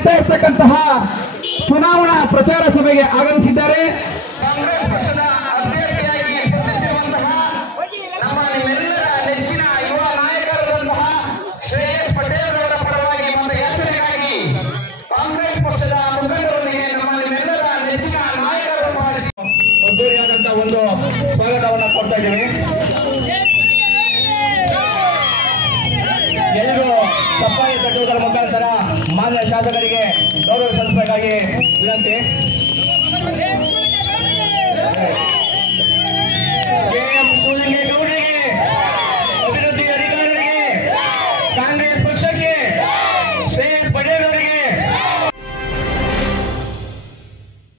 ನಡೀತಾ ಇರ್ತಕ್ಕಂತಹ ಚುನಾವಣಾ ಪ್ರಚಾರ ಸಭೆಗೆ ಆಗಮಿಸಿದ್ದಾರೆ. ಕಾಂಗ್ರೆಸ್ ಪಕ್ಷದ ಅಭ್ಯರ್ಥಿಯಾಗಿ ಸ್ಪರ್ಧಿಸಿರುವಂತಹ ನಮ್ಮ ನಿಮ್ಮೆಲ್ಲರ ನೆಚ್ಚಿನ ಯುವ ನಾಯಕರಾದಂತಹ ಶ್ರೇಯಸ್ ಪಟೇಲ್ ಅವರ ಪರವಾಗಿ ಮತಯಾಚನೆಗಾಗಿ ಕಾಂಗ್ರೆಸ್ ಪಕ್ಷದ ಮುಖಂಡರೊಂದಿಗೆ ನಮ್ಮ ನಿಮ್ಮೆಲ್ಲರ ನೆಚ್ಚಿನ ನಾಯಕರನ್ನು ಅದ್ದೂರಿಯಾದಂತಹ ಒಂದು ಸ್ವಾಗತವನ್ನು ಕೊಡ್ತಾ ಇದ್ದೀವಿ. ಎಲ್ಲರೂ ಚಪ್ಪಾಳೆ ತಟ್ಟುವುದರ ಮುಖಾಂತರ ಮಾನ್ಯ ಶಾಸಕರಿಗೆ ಗೌರವ ಸಲ್ಲಿಸಬೇಕಾಗಿ ವಿನಂತಿ.